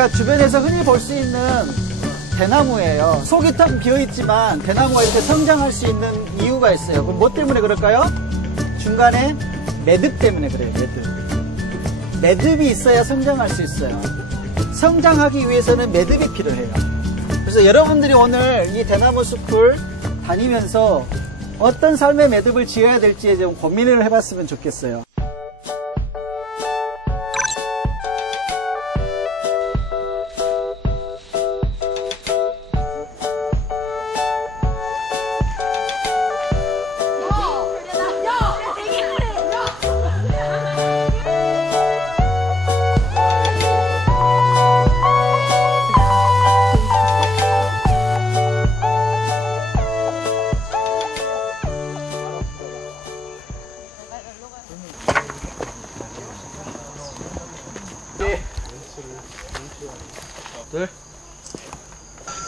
우리가 주변에서 흔히 볼 수 있는 대나무예요. 속이 텅 비어있지만 대나무가 이렇게 성장할 수 있는 이유가 있어요. 그럼 뭐 때문에 그럴까요? 중간에 매듭 때문에 그래요. 매듭이 있어야 성장할 수 있어요. 성장하기 위해서는 매듭이 필요해요. 그래서 여러분들이 오늘 이 대나무 숲을 다니면서 어떤 삶의 매듭을 지어야 될지에 좀 고민을 해봤으면 좋겠어요.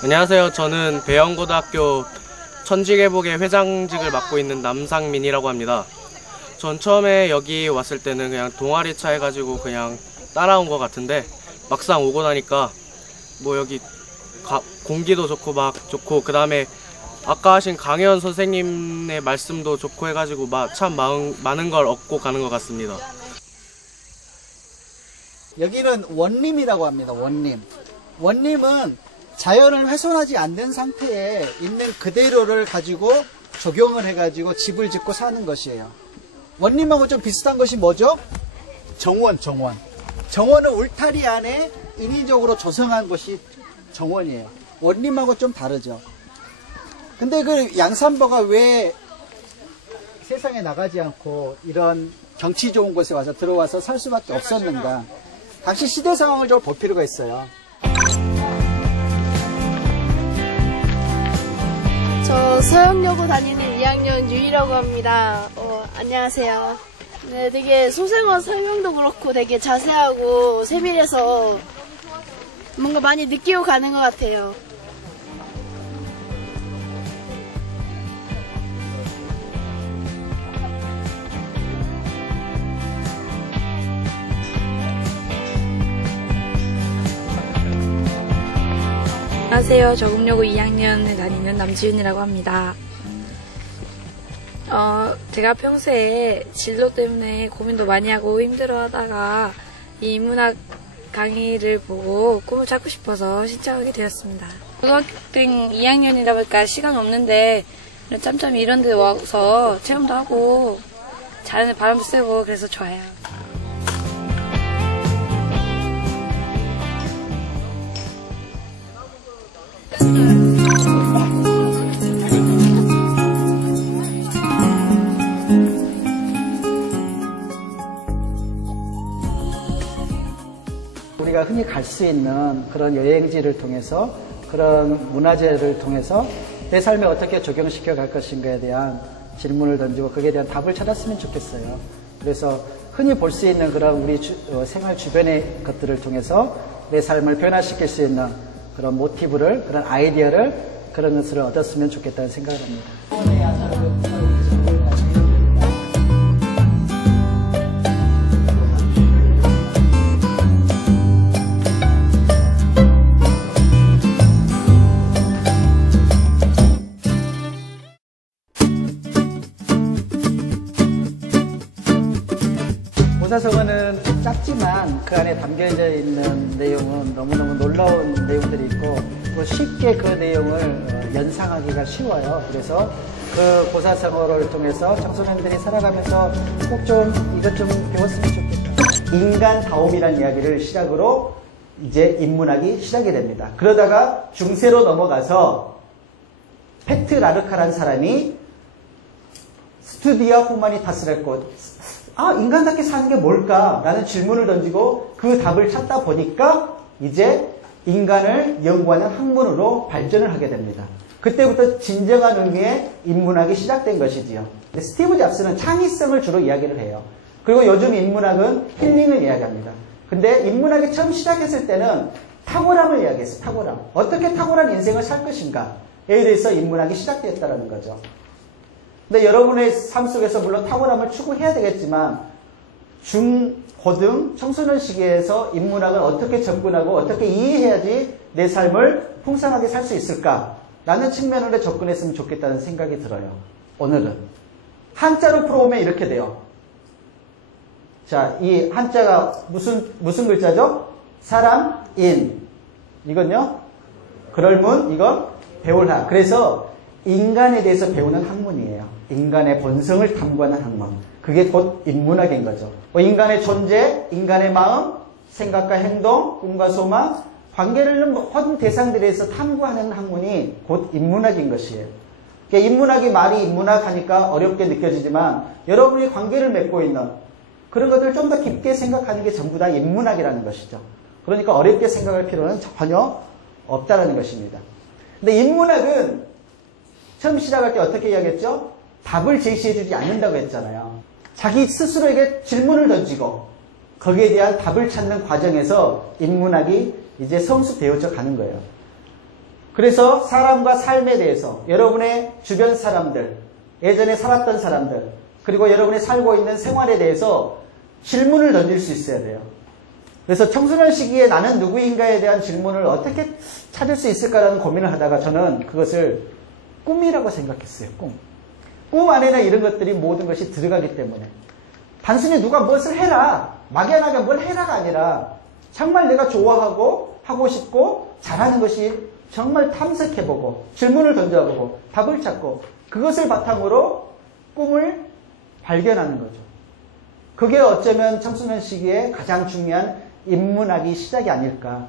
안녕하세요. 저는 배영고등학교 천지개복의 회장직을 맡고 있는 남상민이라고 합니다. 전 처음에 여기 왔을 때는 그냥 동아리차 해가지고 그냥 따라온 것 같은데 막상 오고 나니까 뭐 여기 공기도 좋고 막 좋고 그 다음에 아까 하신 강혜원 선생님의 말씀도 좋고 해가지고 참 많은 걸 얻고 가는 것 같습니다. 여기는 원림이라고 합니다. 원림은 자연을 훼손하지 않는 상태에 있는 그대로를 가지고 적용을 해가지고 집을 짓고 사는 것이에요. 원림하고 좀 비슷한 것이 뭐죠? 정원은 울타리 안에 인위적으로 조성한 것이 정원이에요. 원림하고 좀 다르죠. 근데 그 양산버가 왜 세상에 나가지 않고 이런 경치 좋은 곳에 와서 들어와서 살 수밖에 없었는가? 당시 시대 상황을 좀 볼 필요가 있어요. 저 서영여고 다니는 2학년 유이라고 합니다. 안녕하세요. 네, 되게 소생어 설명도 그렇고 되게 자세하고 세밀해서 뭔가 많이 느끼고 가는 것 같아요. 안녕하세요. 저금여고 2학년에 다니는 남지윤이라고 합니다. 제가 평소에 진로 때문에 고민도 많이 하고 힘들어하다가 이 인문학 강의를 보고 꿈을 찾고 싶어서 신청하게 되었습니다. 고등학교 2학년이다 보니까 시간 없는데 짬짬이 이런 데 와서 체험도 하고 자연의 바람도 쐬고 그래서 좋아요. 우리가 흔히 갈 수 있는 그런 여행지를 통해서 그런 문화재를 통해서 내 삶에 어떻게 적용시켜 갈 것인가에 대한 질문을 던지고 거기에 대한 답을 찾았으면 좋겠어요. 그래서 흔히 볼 수 있는 그런 우리 생활 주변의 것들을 통해서 내 삶을 변화시킬 수 있는 그런 모티브를, 그런 아이디어를, 그런 것을 얻었으면 좋겠다는 생각을 합니다. 고사성어는 작지만 그 안에 담겨져 있는 내용은 너무너무 놀라운 내용들이 있고 또 쉽게 그 내용을 연상하기가 쉬워요. 그래서 그 고사성어를 통해서 청소년들이 살아가면서 꼭 좀 이것 좀 배웠으면 좋겠다. 인간다움이라는 이야기를 시작으로 이제 인문학이 시작이 됩니다. 그러다가 중세로 넘어가서 페트라르카라는 사람이 스투디아 후마니타스를 했고 인간답게 사는 게 뭘까? 라는 질문을 던지고 그 답을 찾다 보니까 이제 인간을 연구하는 학문으로 발전을 하게 됩니다. 그때부터 진정한 의미의 인문학이 시작된 것이지요. 스티브 잡스는 창의성을 주로 이야기를 해요. 그리고 요즘 인문학은 힐링을 이야기합니다. 근데 인문학이 처음 시작했을 때는 탁월함을 이야기했어요. 탁월함. 어떻게 탁월한 인생을 살 것인가에 대해서 인문학이 시작되었다는 거죠. 근데 여러분의 삶 속에서 물론 탁월함을 추구해야 되겠지만 고등, 청소년 시기에서 인문학을 어떻게 접근하고 어떻게 이해해야지 내 삶을 풍성하게 살 수 있을까라는 측면으로 접근했으면 좋겠다는 생각이 들어요. 오늘은. 한자로 풀어오면 이렇게 돼요. 자, 이 한자가 무슨 글자죠? 사람, 인. 이건요? 그럴문, 이건 배울하. 그래서 인간에 대해서 배우는 학문이에요. 인간의 본성을 탐구하는 학문. 그게 곧 인문학인 거죠. 인간의 존재, 인간의 마음, 생각과 행동, 꿈과 소망, 관계를 모든 대상들에서 탐구하는 학문이 곧 인문학인 것이에요. 그러니까 인문학이 말이 인문학 하니까 어렵게 느껴지지만 여러분이 관계를 맺고 있는 그런 것들을 좀 더 깊게 생각하는 게 전부 다 인문학이라는 것이죠. 그러니까 어렵게 생각할 필요는 전혀 없다라는 것입니다. 근데 인문학은 처음 시작할 때 어떻게 이야기했죠? 답을 제시해주지 않는다고 했잖아요. 자기 스스로에게 질문을 던지고 거기에 대한 답을 찾는 과정에서 인문학이 이제 성숙되어져 가는 거예요. 그래서 사람과 삶에 대해서 여러분의 주변 사람들, 예전에 살았던 사람들, 그리고 여러분이 살고 있는 생활에 대해서 질문을 던질 수 있어야 돼요. 그래서 청소년 시기에 나는 누구인가에 대한 질문을 어떻게 찾을 수 있을까라는 고민을 하다가 저는 그것을 꿈이라고 생각했어요. 꿈. 꿈 안에는 이런 것들이 모든 것이 들어가기 때문에 단순히 누가 무엇을 해라, 막연하게 뭘 해라가 아니라 정말 내가 좋아하고 하고 싶고 잘하는 것이 정말 탐색해보고 질문을 던져보고 답을 찾고 그것을 바탕으로 꿈을 발견하는 거죠. 그게 어쩌면 청소년 시기에 가장 중요한 인문학이 시작이 아닐까,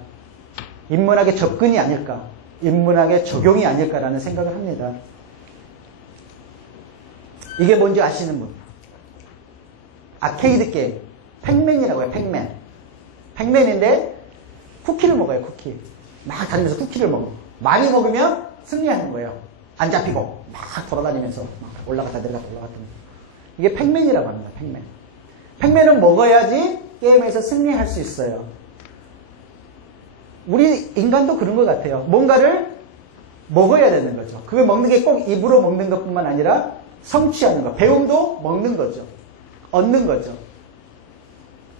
인문학의 접근이 아닐까, 인문학의 적용이 아닐까라는 생각을 합니다. 이게 뭔지 아시는 분? 아케이드 게임, 팩맨이라고 해요. 팩맨. 팩맨인데 쿠키를 먹어요. 쿠키. 막 다니면서 쿠키를 먹어. 많이 먹으면 승리하는 거예요. 안 잡히고 막 돌아다니면서 막 올라갔다 내려갔다 올라갔다. 이게 팩맨이라고 합니다. 팩맨. 팩맨은 먹어야지 게임에서 승리할 수 있어요. 우리 인간도 그런 것 같아요. 뭔가를 먹어야 되는 거죠. 그걸 먹는 게 꼭 입으로 먹는 것뿐만 아니라 성취하는 거. 배움도 먹는 거죠. 얻는 거죠.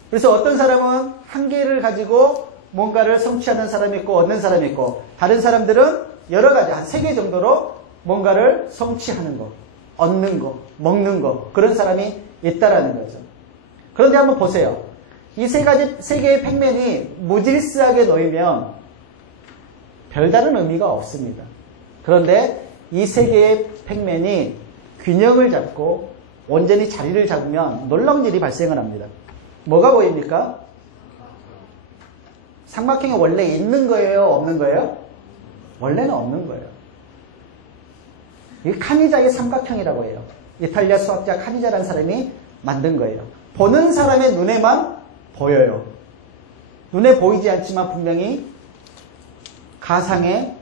그래서 어떤 사람은 한계를 가지고 뭔가를 성취하는 사람이 있고 얻는 사람이 있고 다른 사람들은 여러 가지 한 3개 정도로 뭔가를 성취하는 거, 얻는 거, 먹는 거 그런 사람이 있다라는 거죠. 그런데 한번 보세요. 이 3개의 팩맨이 무질서하게 놓이면 별다른 의미가 없습니다. 그런데 이 3개의 팩맨이 균형을 잡고 온전히 자리를 잡으면 놀라운 일이 발생을 합니다. 뭐가 보입니까? 삼각형이 원래 있는 거예요? 없는 거예요? 원래는 없는 거예요. 이게 카니자의 삼각형이라고 해요. 이탈리아 수학자 카니자라는 사람이 만든 거예요. 보는 사람의 눈에만 보여요. 눈에 보이지 않지만 분명히 가상의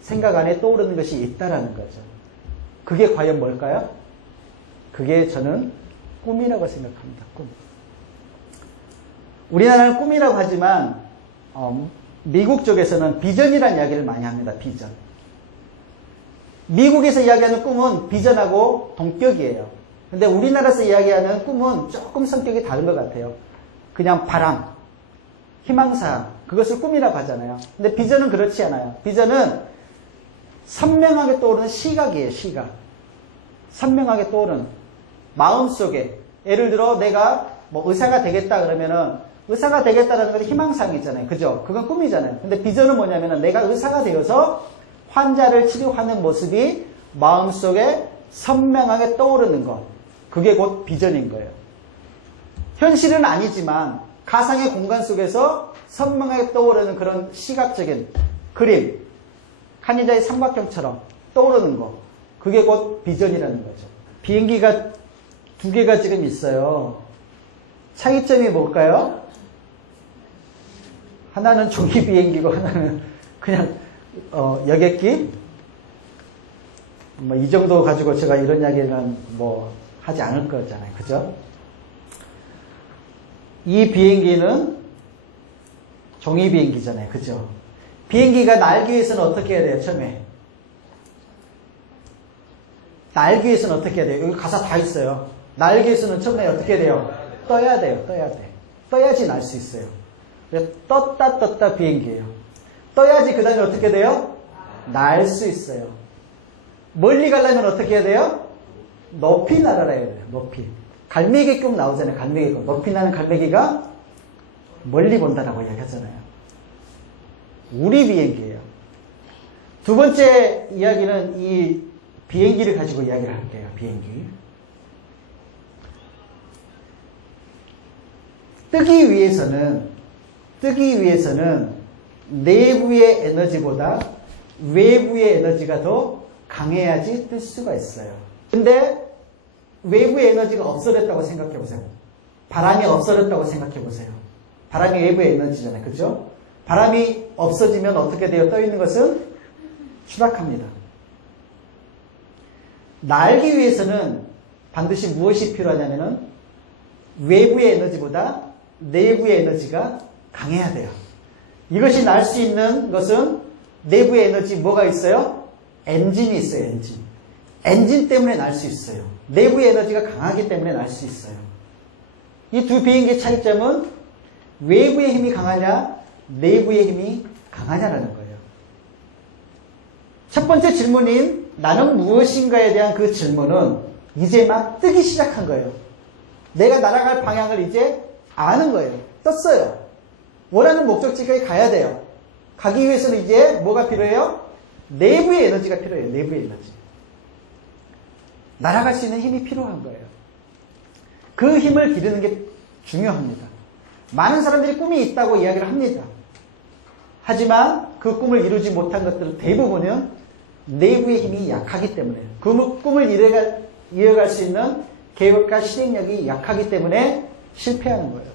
생각 안에 떠오르는 것이 있다라는 거죠. 그게 과연 뭘까요? 그게 저는 꿈이라고 생각합니다. 꿈. 우리나라는 꿈이라고 하지만 미국 쪽에서는 비전이라는 이야기를 많이 합니다. 비전. 미국에서 이야기하는 꿈은 비전하고 동격이에요. 근데 우리나라에서 이야기하는 꿈은 조금 성격이 다른 것 같아요. 그냥 바람, 희망사항, 그것을 꿈이라고 하잖아요. 근데 비전은 그렇지 않아요. 비전은 선명하게 떠오르는 시각이에요. 시각. 선명하게 떠오르는 마음속에, 예를 들어 내가 뭐 의사가 되겠다 그러면은 의사가 되겠다라는 건 희망사항이잖아요. 그죠? 그건 꿈이잖아요. 근데 비전은 뭐냐면은 내가 의사가 되어서 환자를 치료하는 모습이 마음속에 선명하게 떠오르는 것. 그게 곧 비전인 거예요. 현실은 아니지만 가상의 공간 속에서 선명하게 떠오르는 그런 시각적인 그림, 카니자의 삼각형처럼 떠오르는 것. 그게 곧 비전이라는 거죠. 비행기가 2개가 지금 있어요. 차이점이 뭘까요? 하나는 종이 비행기고 하나는 그냥 여객기. 뭐 이 정도 가지고 제가 이런 이야기는 뭐 하지 않을 거잖아요. 그죠? 이 비행기는 종이 비행기잖아요. 그죠? 비행기가 날기 위해서는 어떻게 해야 돼요? 처음에 날기 위해서는 어떻게 해야 돼요? 여기 가사 다 있어요. 날기 위해서는 처음에 어떻게 해야 돼요? 떠야 돼요. 떠야 돼. 떠야지 날 수 있어요. 그래서 떴다 비행기예요. 떠야지 그 다음에 어떻게 돼요? 날 수 있어요. 멀리 가려면 어떻게 해야 돼요? 높이 날아야 돼요. 높이. 갈매기 꼭 나오잖아요. 갈매기 꼭. 높이 나는 갈매기가 멀리 본다라고 이야기하잖아요. 우리 비행기예요. 두 번째 이야기는 이 비행기를 가지고 이야기를 할게요. 비행기. 뜨기 위해서는 내부의 에너지보다 외부의 에너지가 더 강해야지 뜰 수가 있어요. 근데 외부의 에너지가 없어졌다고 생각해 보세요. 바람이 없어졌다고 생각해 보세요. 바람이 외부의 에너지잖아요. 그죠? 바람이 없어지면 어떻게 돼요? 떠 있는 것은 추락합니다. 날기 위해서는 반드시 무엇이 필요하냐면은 외부의 에너지보다 내부의 에너지가 강해야 돼요. 이것이 날 수 있는 것은 내부의 에너지 뭐가 있어요? 엔진이 있어요. 엔진. 엔진 때문에 날 수 있어요. 내부의 에너지가 강하기 때문에 날 수 있어요. 이 두 비행기의 차이점은 외부의 힘이 강하냐 내부의 힘이 강하냐라는 거예요. 첫 번째 질문인 나는 무엇인가에 대한 그 질문은 이제 막 뜨기 시작한 거예요. 내가 날아갈 방향을 이제 아는 거예요. 떴어요. 원하는 목적지까지 가야 돼요. 가기 위해서는 이제 뭐가 필요해요? 내부의 에너지가 필요해요. 내부의 에너지. 날아갈 수 있는 힘이 필요한 거예요. 그 힘을 기르는 게 중요합니다. 많은 사람들이 꿈이 있다고 이야기를 합니다. 하지만 그 꿈을 이루지 못한 것들은 대부분은 내부의 힘이 약하기 때문에 그 꿈을 이어갈 수 있는 계획과 실행력이 약하기 때문에 실패하는 거예요.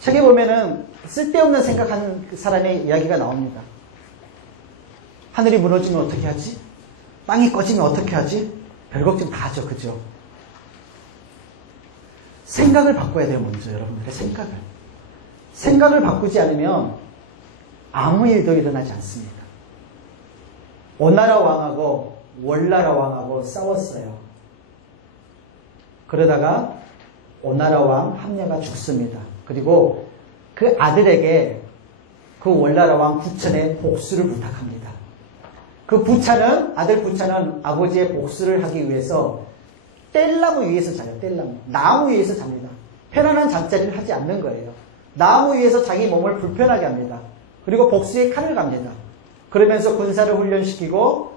책에 보면은 쓸데없는 생각하는 사람의 이야기가 나옵니다. 하늘이 무너지면 어떻게 하지? 땅이 꺼지면 어떻게 하지? 별 걱정 다 하죠. 그죠? 생각을 바꿔야 돼요. 먼저 여러분들의 생각을. 생각을 바꾸지 않으면 아무 일도 일어나지 않습니다. 오나라 왕하고 월나라 왕하고 싸웠어요. 그러다가 오나라 왕 함녀가 죽습니다. 그리고 그 아들에게 그 월나라 왕 부처의 복수를 부탁합니다. 그 부차는 아들 부차는 아버지의 복수를 하기 위해서 뗄나무 위에서 자요. 뗄나무. 나무 위에서 잡니다. 편안한 잠자리를 하지 않는 거예요. 나무 위에서 자기 몸을 불편하게 합니다. 그리고 복수의 칼을 갑니다. 그러면서 군사를 훈련시키고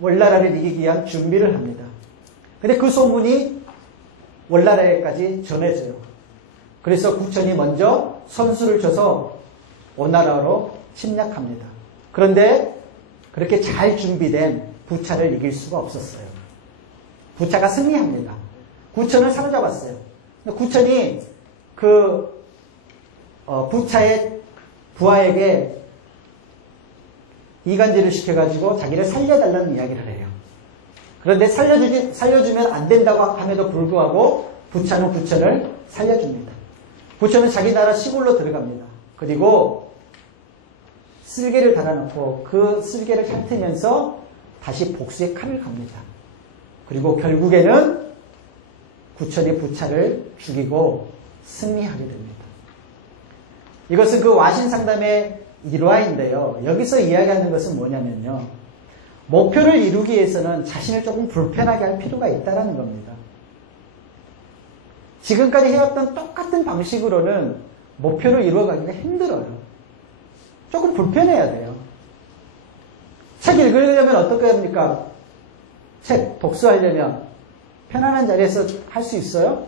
월나라를 이기기 위한 준비를 합니다. 근데 그 소문이 월나라에까지 전해져요. 그래서 부천이 먼저 선수를 쳐서 오나라로 침략합니다. 그런데 그렇게 잘 준비된 부차를 이길 수가 없었어요. 부차가 승리합니다. 구천을 사로잡았어요. 구천이 부차의 부하에게 이간질을 시켜가지고 자기를 살려달라는 이야기를 해요. 그런데 살려주면 안 된다고 함에도 불구하고 부차는 구천을 살려줍니다. 구천은 자기 나라 시골로 들어갑니다. 그리고 쓸개를 달아놓고 그 쓸개를 핥으면서 다시 복수의 칼을 갑니다. 그리고 결국에는 구천이 부차를 죽이고 승리하게 됩니다. 이것은 그 와신상담의 일화인데요. 여기서 이야기하는 것은 뭐냐면요. 목표를 이루기 위해서는 자신을 조금 불편하게 할 필요가 있다는 겁니다. 지금까지 해왔던 똑같은 방식으로는 목표를 이루어가기가 힘들어요. 조금 불편해야 돼요. 책 읽으려면 어떻게 합니까? 책 독서하려면 편안한 자리에서 할 수 있어요?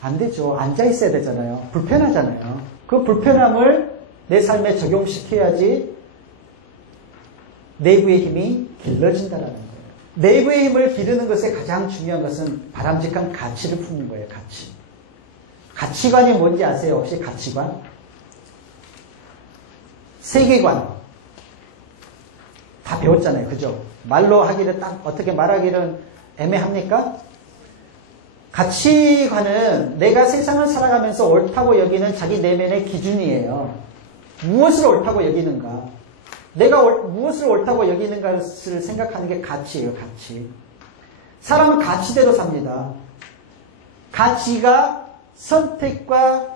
안 되죠. 앉아 있어야 되잖아요. 불편하잖아요. 그 불편함을 내 삶에 적용시켜야지 내부의 힘이 길러진다는 거예요. 내부의 힘을 기르는 것에 가장 중요한 것은 바람직한 가치를 품는 거예요. 가치. 가치관이 뭔지 아세요? 혹시 가치관? 세계관. 다 배웠잖아요. 그죠? 말로 하기를 딱 어떻게 말하기는 애매합니까? 가치관은 내가 세상을 살아가면서 옳다고 여기는 자기 내면의 기준이에요. 무엇을 옳다고 여기는가? 내가 무엇을 옳다고 여기는 것을 생각하는 게 가치예요. 가치. 사람은 가치대로 삽니다. 가치가 선택과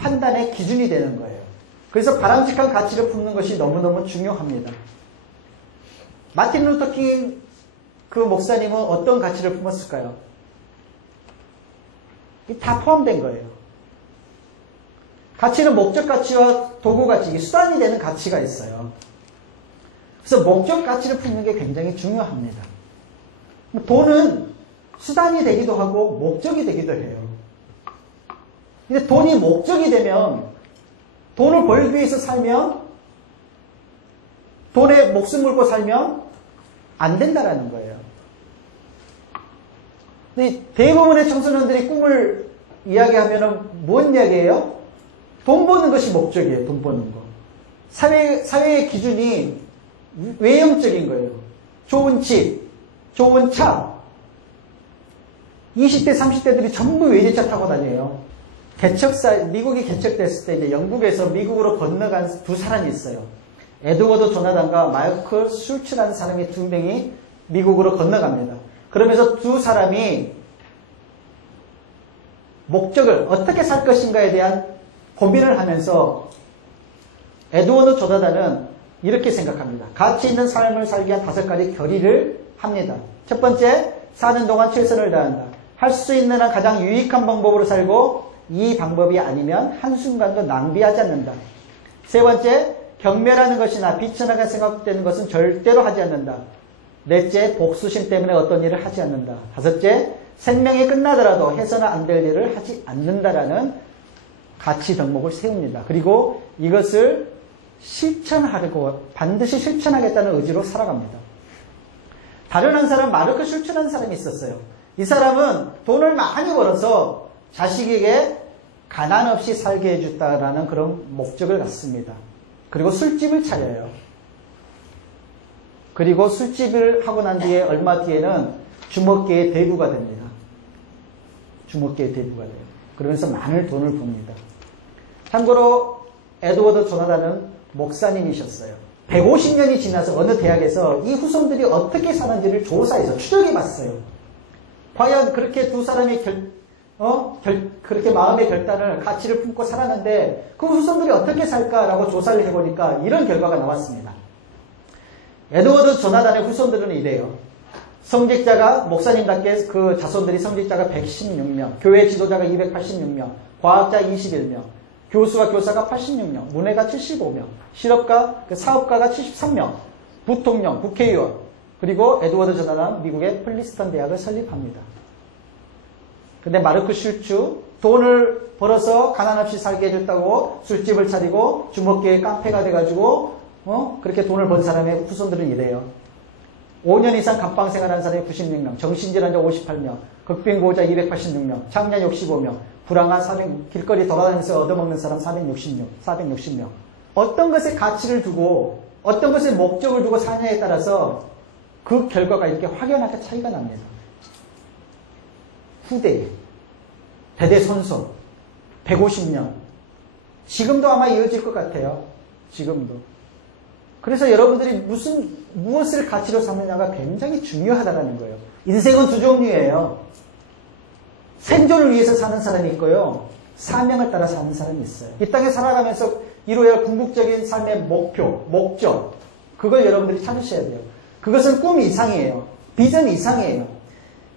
판단의 기준이 되는 거예요. 그래서 바람직한 가치를 품는 것이 너무너무 중요합니다. 마틴 루터 킹 그 목사님은 어떤 가치를 품었을까요? 다 포함된 거예요. 가치는 목적 가치와 도구 가치, 수단이 되는 가치가 있어요. 그래서 목적 가치를 품는 게 굉장히 중요합니다. 돈은 수단이 되기도 하고 목적이 되기도 해요. 근데 돈이 목적이 되면 돈을 벌기 위해서 살면 돈에 목숨 걸고 살면 안 된다라는 거예요. 근데 대부분의 청소년들이 꿈을 이야기하면 뭔 이야기예요? 돈 버는 것이 목적이에요. 돈 버는 거. 사회의 기준이 외형적인 거예요. 좋은 집, 좋은 차. 20대, 30대들이 전부 외제차 타고 다녀요. 미국이 개척됐을 때 이제 영국에서 미국으로 건너간 두 사람이 있어요. 에드워드 조나단과 마이클 슐츠라는 사람이 두 명이 미국으로 건너갑니다. 그러면서 두 사람이 목적을 어떻게 살 것인가에 대한 고민을 하면서 에드워드 조나단은 이렇게 생각합니다. 가치 있는 삶을 살기 위한 5가지 결의를 합니다. 첫 번째, 사는 동안 최선을 다한다. 할 수 있는 한 가장 유익한 방법으로 살고 이 방법이 아니면 한순간도 낭비하지 않는다. 세 번째, 경멸하는 것이나 비천하게 생각되는 것은 절대로 하지 않는다. 넷째, 복수심 때문에 어떤 일을 하지 않는다. 다섯째, 생명이 끝나더라도 해서는 안 될 일을 하지 않는다라는 가치 덕목을 세웁니다. 그리고 이것을 실천하려고 반드시 실천하겠다는 의지로 살아갑니다. 다른 한 사람, 마르크 슐츠라는 사람이 있었어요. 이 사람은 돈을 많이 벌어서 자식에게 가난 없이 살게 해줬다라는 그런 목적을 갖습니다. 그리고 술집을 차려요. 그리고 술집을 하고 난 뒤에 얼마 뒤에는 주먹계의 대부가 됩니다. 주먹계의 대부가 돼요. 그러면서 많은 돈을 봅니다. 참고로 에드워드 조나단은 목사님이셨어요. 150년이 지나서 어느 대학에서 이 후손들이 어떻게 사는지를 조사해서 추적해봤어요. 과연 그렇게 두 사람이 그렇게 마음의 결단을, 가치를 품고 살았는데 그 후손들이 어떻게 살까라고 조사를 해보니까 이런 결과가 나왔습니다. 에드워드 조나단의 후손들은 이래요. 성직자가, 목사님답게 그 자손들이 성직자가 116명, 교회 지도자가 286명, 과학자 21명, 교수와 교사가 86명, 문회가 75명, 실업가, 사업가가 73명, 부통령, 국회의원, 그리고 에드워드 조나단 미국의 플리스턴 대학을 설립합니다. 근데 마르크 슐츠, 돈을 벌어서 가난 없이 살게 해줬다고 술집을 차리고 주먹계의 깡패가 돼가지고 그렇게 돈을 번 사람의 후손들은 이래요. 5년 이상 감방 생활한 사람이 96명, 정신질환자 58명, 극빈고자 286명, 창년 65명, 불황한 400, 길거리 돌아다니면서 얻어먹는 사람 460명. 어떤 것에 가치를 두고 어떤 것에 목적을 두고 사냐에 따라서 그 결과가 이렇게 확연하게 차이가 납니다. 후대, 대대손손, 150년. 지금도 아마 이어질 것 같아요. 지금도. 그래서 여러분들이 무엇을 가치로 삼느냐가 굉장히 중요하다는 거예요. 인생은 두 종류예요. 생존을 위해서 사는 사람이 있고요. 사명을 따라 사는 사람이 있어요. 이 땅에 살아가면서 이루어야 할 궁극적인 삶의 목표, 목적. 그걸 여러분들이 찾으셔야 돼요. 그것은 꿈 이상이에요. 비전 이상이에요.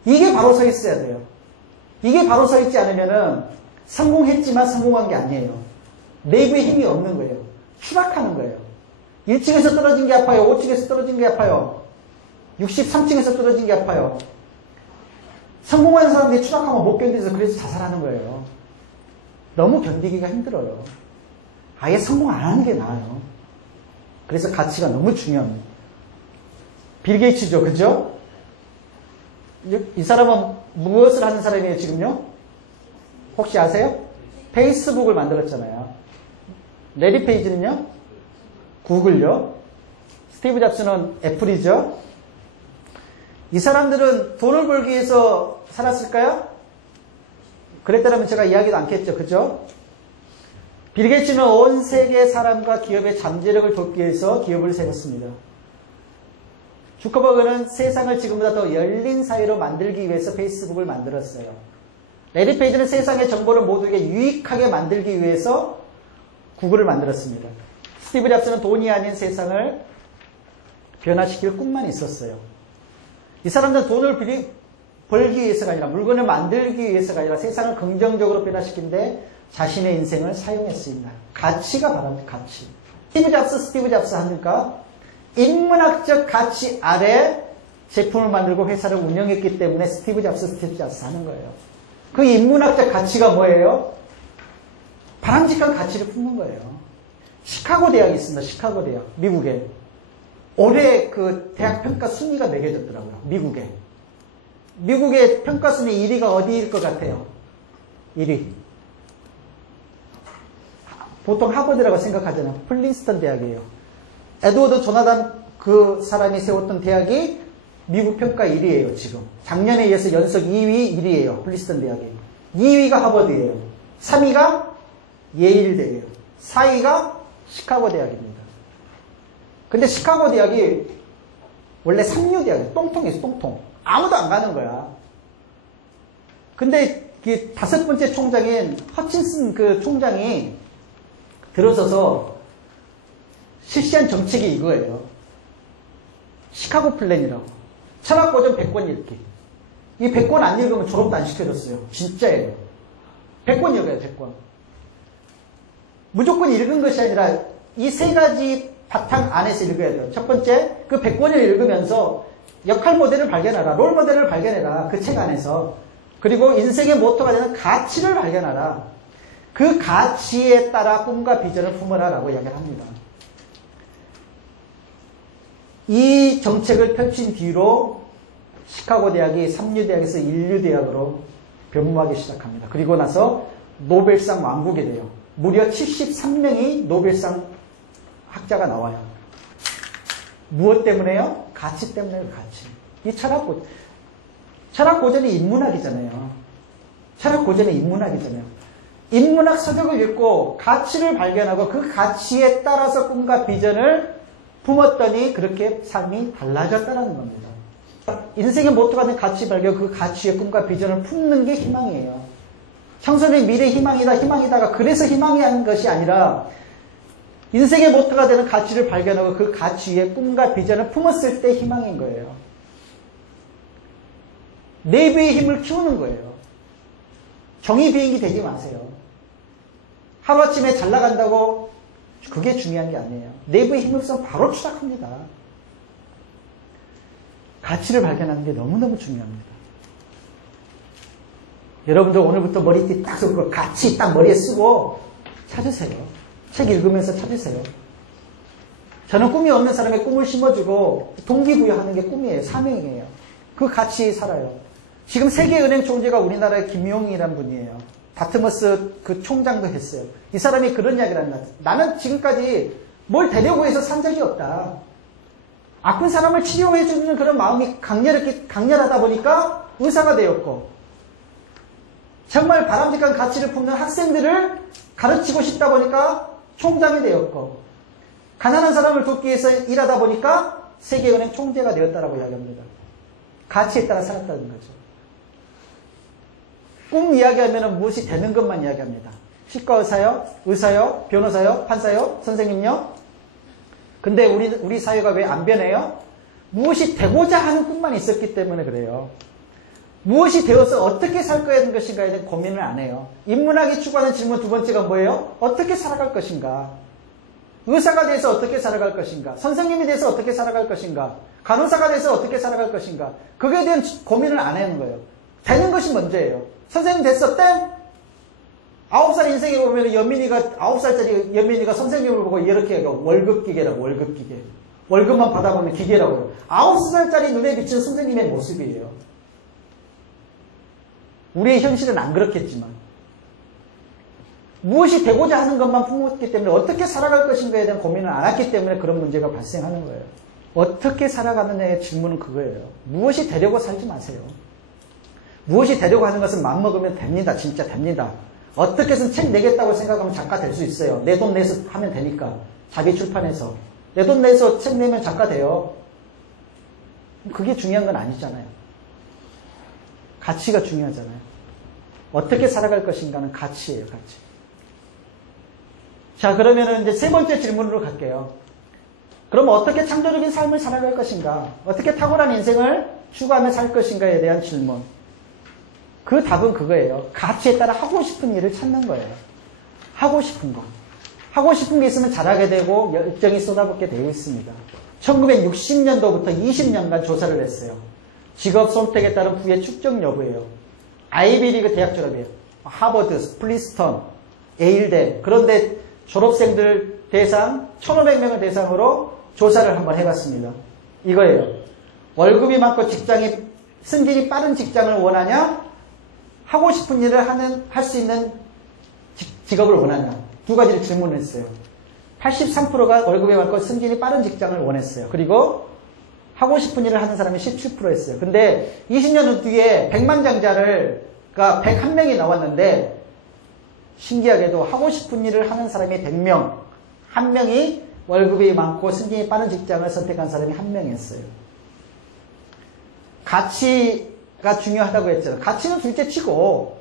이게 바로 서 있어야 돼요. 이게 바로 서 있지 않으면은 성공했지만 성공한 게 아니에요. 내부에 힘이 없는 거예요. 추락하는 거예요. 1층에서 떨어진 게 아파요. 5층에서 떨어진 게 아파요. 63층에서 떨어진 게 아파요. 성공한 사람들이 추락하면 못 견디서 그래서 자살하는 거예요. 너무 견디기가 힘들어요. 아예 성공 안 하는 게 나아요. 그래서 가치가 너무 중요합니다. 빌 게이츠죠. 그죠? 이 사람은 무엇을 하는 사람이에요, 지금요? 혹시 아세요? 페이스북을 만들었잖아요. 레리 페이지는요? 구글요. 스티브 잡스는 애플이죠. 이 사람들은 돈을 벌기 위해서 살았을까요? 그랬다면 제가 이야기도 않겠죠. 그죠? 빌 게이츠는 온 세계 사람과 기업의 잠재력을 돕기 위해서 기업을 세웠습니다. 주커버그는 세상을 지금보다 더 열린 사회로 만들기 위해서 페이스북을 만들었어요. 레리 페이지는 세상의 정보를 모두에게 유익하게 만들기 위해서 구글을 만들었습니다. 스티브 잡스는 돈이 아닌 세상을 변화시킬 꿈만 있었어요. 이 사람들은 돈을 벌기 위해서가 아니라 물건을 만들기 위해서가 아니라 세상을 긍정적으로 변화시키는데 자신의 인생을 사용했습니다. 가치가 바랍니다. 가치. 스티브 잡스 하니까 인문학적 가치 아래 제품을 만들고 회사를 운영했기 때문에 스티브 잡스 하는 거예요. 그 인문학적 가치가 뭐예요? 바람직한 가치를 품는 거예요. 시카고 대학이 있습니다. 시카고 대학. 미국에. 올해 그 대학 평가 순위가 매겨졌더라고요. 미국에. 미국의 평가 순위 1위가 어디일 것 같아요? 1위. 보통 하버드라고 생각하잖아요. 플린스턴 대학이에요. 에드워드 조나단 그 사람이 세웠던 대학이 미국 평가 1위예요, 지금. 작년에 이어서 연속 2위, 1위예요. 플린스턴 대학이. 2위가 하버드예요. 3위가 예일대예요. 4위가 시카고 대학입니다. 근데 시카고 대학이 원래 삼류 대학이에요. 똥통이에요, 똥통. 아무도 안 가는 거야. 근데 그 5번째 총장인 허친슨 그 총장이 들어서서 실시한 정책이 이거예요. 시카고 플랜이라고. 철학고전 100권 읽기. 이 100권 안 읽으면 졸업도 안 시켜줬어요. 진짜예요. 100권 읽어요, 100권. 무조건 읽은 것이 아니라 이 3가지 바탕 안에서 읽어야 돼요. 첫 번째, 그 100권을 읽으면서 역할 모델을 발견하라. 롤 모델을 발견해라. 그 책 안에서. 그리고 인생의 모토가 되는 가치를 발견하라. 그 가치에 따라 꿈과 비전을 품어라 라고 이야기를 합니다. 이 정책을 펼친 뒤로 시카고 대학이 삼류대학에서 인류대학으로 변모하기 시작합니다. 그리고 나서 노벨상 왕국이 돼요. 무려 73명이 노벨상 학자가 나와요. 무엇 때문에요? 가치 때문에요. 가치. 이 철학고전이 인문학이잖아요. 철학고전이 인문학이잖아요. 인문학 서적을 읽고 가치를 발견하고 그 가치에 따라서 꿈과 비전을 품었더니 그렇게 삶이 달라졌다는 겁니다. 인생의 모토가 된 가치 발견, 그 가치의 꿈과 비전을 품는 게 희망이에요. 청소년의 미래 희망이다, 희망이다가 그래서 희망이 한 것이 아니라 인생의 모토가 되는 가치를 발견하고 그 가치 위에 꿈과 비전을 품었을 때 희망인 거예요. 내부의 힘을 키우는 거예요. 정의 비행기 되지 마세요. 하루아침에 잘 나간다고 그게 중요한 게 아니에요. 내부의 힘을 써서 바로 추락합니다. 가치를 발견하는 게 너무너무 중요합니다. 여러분들 오늘부터 머리띠 딱 쓰고 가치 딱 머리에 쓰고 찾으세요. 책 읽으면서 찾으세요. 저는 꿈이 없는 사람의 꿈을 심어주고 동기부여하는 게 꿈이에요. 사명이에요. 그 가치 살아요. 지금 세계은행 총재가 우리나라의 김용이라는 분이에요. 다트머스 그 총장도 했어요. 이 사람이 그런 이야기를 합니다. 나는 지금까지 뭘 되려고 해서 산 적이 없다. 아픈 사람을 치료해주는 그런 마음이 강렬하다 보니까 의사가 되었고, 정말 바람직한 가치를 품는 학생들을 가르치고 싶다 보니까 총장이 되었고, 가난한 사람을 돕기 위해서 일하다 보니까 세계은행 총재가 되었다라고 이야기합니다. 가치에 따라 살았다는 거죠. 꿈 이야기하면 무엇이 되는 것만 이야기합니다. 치과 의사요? 의사요? 변호사요? 판사요? 선생님요? 근데 우리 사회가 왜 안 변해요? 무엇이 되고자 하는 꿈만 있었기 때문에 그래요. 무엇이 되어서 어떻게 살 것인가에 대한 고민을 안 해요. 인문학이 추구하는 질문 두 번째가 뭐예요? 어떻게 살아갈 것인가? 의사가 돼서 어떻게 살아갈 것인가? 선생님이 돼서 어떻게 살아갈 것인가? 간호사가 돼서 어떻게 살아갈 것인가? 그거에 대한 고민을 안 하는 거예요. 되는 것이 먼저예요. 선생님 됐어, 땡! 9살 인생에 보면 9살짜리 연민이가 선생님을 보고 이렇게 해요. 월급기계라고, 월급기계. 월급만 받아보면 기계라고 해요. 9살짜리 눈에 비친 선생님의 모습이에요. 우리의 현실은 안 그렇겠지만. 무엇이 되고자 하는 것만 품었기 때문에 어떻게 살아갈 것인가에 대한 고민을 안 했기 때문에 그런 문제가 발생하는 거예요. 어떻게 살아가느냐의 질문은 그거예요. 무엇이 되려고 살지 마세요. 무엇이 되려고 하는 것은 마음먹으면 됩니다. 진짜 됩니다. 어떻게 해서는 책 내겠다고 생각하면 작가 될 수 있어요. 내 돈 내서 하면 되니까. 자기 출판해서. 내 돈 내서 책 내면 작가 돼요. 그게 중요한 건 아니잖아요. 가치가 중요하잖아요. 어떻게 살아갈 것인가는 가치예요, 가치. 자, 그러면은 이제 세 번째 질문으로 갈게요. 그럼 어떻게 창조적인 삶을 살아갈 것인가? 어떻게 탁월한 인생을 추구하며 살 것인가에 대한 질문. 그 답은 그거예요. 가치에 따라 하고 싶은 일을 찾는 거예요. 하고 싶은 거. 하고 싶은 게 있으면 잘하게 되고 열정이 쏟아붓게 되어 있습니다. 1960년도부터 20년간 조사를 했어요. 직업 선택에 따른 부의 축적 여부예요. 아이비리그 대학 졸업이에요. 하버드, 프린스턴, 에일대. 그런데 졸업생들 대상 1,500명을 대상으로 조사를 한번 해봤습니다. 이거예요. 월급이 많고 승진이 빠른 직장을 원하냐? 하고 싶은 일을 할 수 있는 직업을 원하냐? 두 가지를 질문했어요. 83%가 월급이 많고 승진이 빠른 직장을 원했어요. 그리고 하고 싶은 일을 하는 사람이 17%였어요. 근데 20년 뒤에 100만장자가 101명이 나왔는데 신기하게도 하고 싶은 일을 하는 사람이 100명, 한 명이 월급이 많고 승진이 빠른 직장을 선택한 사람이 한 명이었어요. 가치가 중요하다고 했잖아요. 가치는 둘째 치고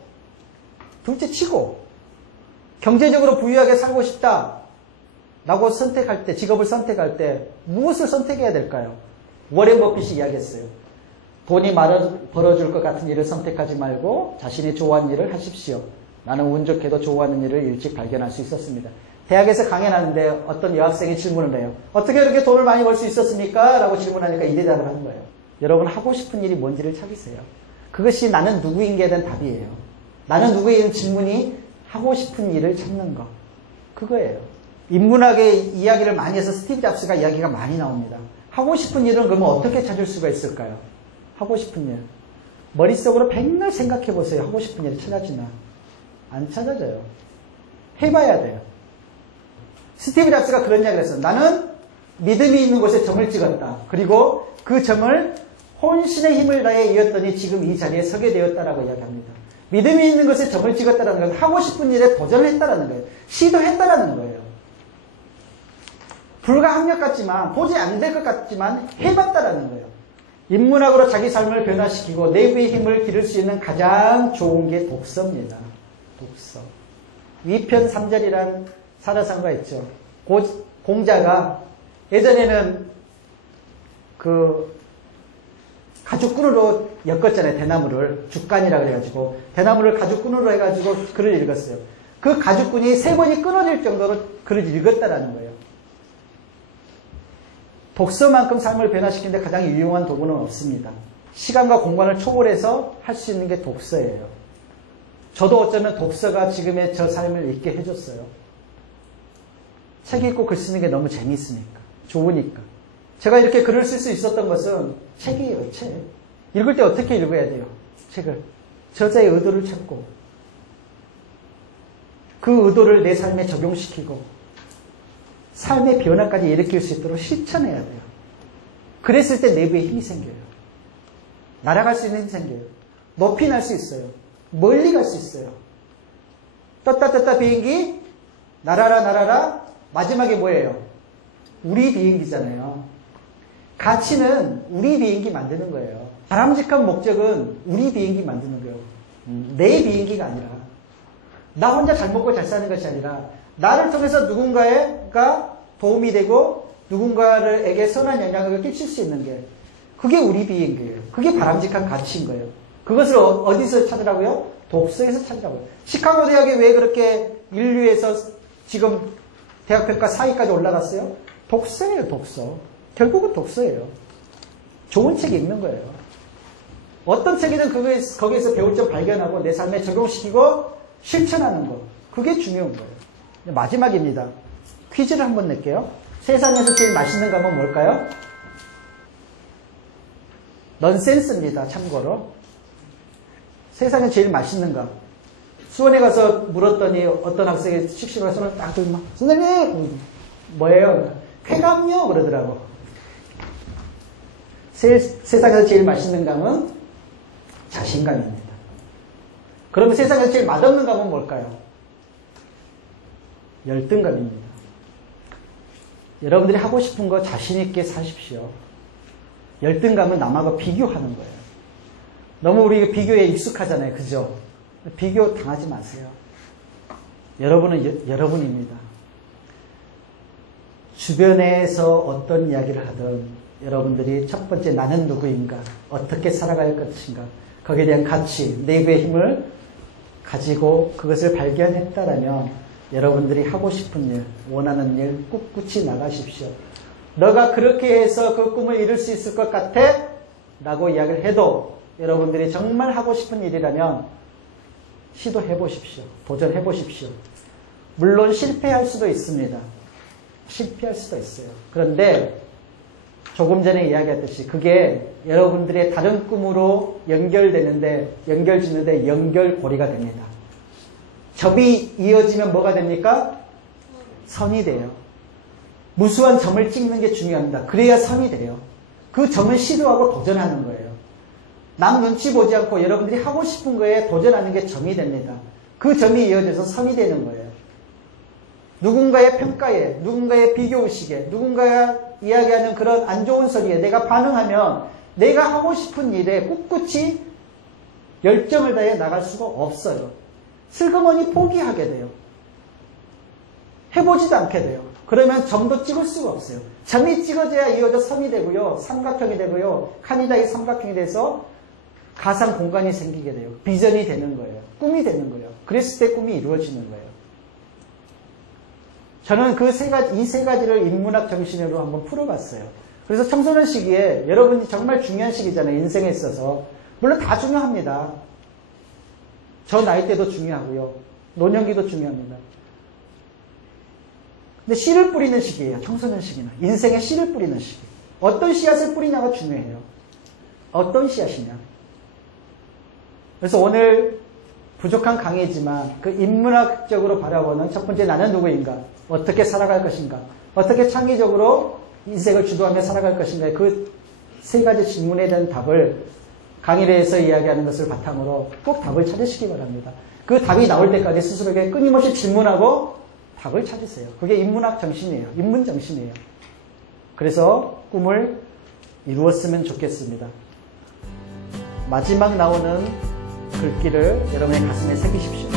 경제적으로 부유하게 살고 싶다라고 선택할 때, 직업을 선택할 때 무엇을 선택해야 될까요? 워렌 버핏이 이야기했어요. 돈이 벌어줄 것 같은 일을 선택하지 말고 자신이 좋아하는 일을 하십시오. 나는 운 좋게도 좋아하는 일을 일찍 발견할 수 있었습니다. 대학에서 강연하는데 어떤 여학생이 질문을 해요. 어떻게 그렇게 돈을 많이 벌 수 있었습니까? 라고 질문하니까 이 대답을 하는 거예요. 여러분, 하고 싶은 일이 뭔지를 찾으세요. 그것이 나는 누구인가에 대한 답이에요. 나는 누구에 대한 질문이 하고 싶은 일을 찾는 거. 그거예요. 인문학의 이야기를 많이 해서 스티브 잡스가 이야기가 많이 나옵니다. 하고 싶은 일은 그러면 어떻게 찾을 수가 있을까요? 하고 싶은 일. 머릿속으로 백날 생각해 보세요. 하고 싶은 일이 찾아지나? 안 찾아져요. 해봐야 돼요. 스티브 잡스가 그런 이야기를 했어요. 나는 믿음이 있는 곳에 점을 찍었다. 그리고 그 점을 혼신의 힘을 다해 이었더니 지금 이 자리에 서게 되었다라고 이야기합니다. 믿음이 있는 것에 점을 찍었다는 것은 하고 싶은 일에 도전을 했다라는 거예요. 시도했다라는 거예요. 불가항력 같지만, 도저히 안 될 것 같지만 해봤다라는 거예요. 인문학으로 자기 삶을 변화시키고 내부의 힘을 기를 수 있는 가장 좋은 게 독서입니다. 독서. 위편 3절이란 사자성어가 있죠. 공자가 예전에는 가죽끈으로 엮었잖아요. 대나무를. 죽간이라 그래가지고 대나무를 가죽끈으로 해가지고 글을 읽었어요. 그 가죽끈이 3번이 끊어질 정도로 글을 읽었다라는 거예요. 독서만큼 삶을 변화시키는데 가장 유용한 도구는 없습니다. 시간과 공간을 초월해서 할 수 있는 게 독서예요. 저도 어쩌면 독서가 지금의 저 삶을 있게 해줬어요. 책 읽고 글 쓰는 게 너무 재미있으니까, 좋으니까. 제가 이렇게 글을 쓸 수 있었던 것은 책이에요, 책. 읽을 때 어떻게 읽어야 돼요? 책을. 저자의 의도를 찾고, 그 의도를 내 삶에 적용시키고, 삶의 변화까지 일으킬 수 있도록 실천해야 돼요. 그랬을 때 내부에 힘이 생겨요. 날아갈 수 있는 힘이 생겨요. 높이 날 수 있어요. 멀리 갈 수 있어요. 떴다 비행기, 날아라, 마지막에 뭐예요? 우리 비행기잖아요. 가치는 우리 비행기 만드는 거예요. 바람직한 목적은 우리 비행기 만드는 거예요. 내 비행기가 아니라, 나 혼자 잘 먹고 잘 사는 것이 아니라, 나를 통해서 누군가가 도움이 되고 누군가에게 선한 영향을 끼칠 수 있는 게, 그게 우리 비행기예요. 그게 바람직한 가치인 거예요. 그것을 어디서 찾으라고요? 독서에서 찾으라고요. 시카고 대학에 왜 그렇게 인류에서 지금 대학평가 4위까지 올라갔어요? 독서예요, 독서. 결국은 독서예요. 좋은 책 읽는 거예요. 어떤 책이든 거기에서 배울 점 발견하고 내 삶에 적용시키고 실천하는 거. 그게 중요한 거예요. 마지막입니다. 퀴즈를 한번 낼게요. 세상에서 제일 맛있는 감은 뭘까요? 넌센스입니다. 참고로. 세상에 제일 맛있는 감. 수원에 가서 물었더니 어떤 학생이 씩씩하게 손을 딱 들고 막, 선생님! 뭐예요? 쾌감요? 그러더라고. 세상에서 제일 맛있는 감은 자신감입니다. 그러면 세상에서 제일 맛없는 감은 뭘까요? 열등감입니다. 여러분들이 하고 싶은 거 자신있게 사십시오. 열등감은 남하고 비교하는 거예요. 너무 우리 비교에 익숙하잖아요. 그죠? 비교 당하지 마세요. 여러분은 여러분입니다. 주변에서 어떤 이야기를 하든 여러분들이 첫 번째 나는 누구인가, 어떻게 살아갈 것인가, 거기에 대한 가치, 내부의 힘을 가지고 그것을 발견했다라면 여러분들이 하고 싶은 일, 원하는 일 꿋꿋이 나가십시오. 너가 그렇게 해서 그 꿈을 이룰 수 있을 것 같아? 라고 이야기를 해도 여러분들이 정말 하고 싶은 일이라면 시도해 보십시오. 도전해 보십시오. 물론 실패할 수도 있습니다. 실패할 수도 있어요. 그런데 조금 전에 이야기했듯이 그게 여러분들의 다른 꿈으로 연결짓는데 연결고리가 됩니다. 점이 이어지면 뭐가 됩니까? 선이 돼요. 무수한 점을 찍는 게 중요합니다. 그래야 선이 돼요. 그 점을 시도하고 도전하는 거예요. 남 눈치 보지 않고 여러분들이 하고 싶은 거에 도전하는 게 점이 됩니다. 그 점이 이어져서 선이 되는 거예요. 누군가의 평가에, 누군가의 비교의식에, 누군가가 이야기하는 그런 안 좋은 소리에 내가 반응하면 내가 하고 싶은 일에 꿋꿋이 열정을 다해 나갈 수가 없어요. 슬그머니 포기하게 돼요. 해보지도 않게 돼요. 그러면 점도 찍을 수가 없어요. 점이 찍어져야 이어져 선이 되고요. 삼각형이 되고요. 칸이다 삼각형이 돼서 가상 공간이 생기게 돼요. 비전이 되는 거예요. 꿈이 되는 거예요. 그랬을 때 꿈이 이루어지는 거예요. 저는 이 세 가지를 인문학 정신으로 한번 풀어봤어요. 그래서 청소년 시기에 여러분이 정말 중요한 시기잖아요. 인생에 있어서. 물론 다 중요합니다. 저 나이 때도 중요하고요. 노년기도 중요합니다. 근데 씨를 뿌리는 시기예요. 청소년 시기는. 인생에 씨를 뿌리는 시기. 어떤 씨앗을 뿌리냐가 중요해요. 어떤 씨앗이냐. 그래서 오늘 부족한 강의지만 그 인문학적으로 바라보는 첫 번째 나는 누구인가, 어떻게 살아갈 것인가, 어떻게 창의적으로 인생을 주도하며 살아갈 것인가, 그 세 가지 질문에 대한 답을 강의를 해서 이야기하는 것을 바탕으로 꼭 답을 찾으시기 바랍니다. 그 답이 나올 때까지 스스로에게 끊임없이 질문하고 답을 찾으세요. 그게 인문학 정신이에요. 인문 정신이에요. 그래서 꿈을 이루었으면 좋겠습니다. 마지막 나오는 글귀를 여러분의 가슴에 새기십시오.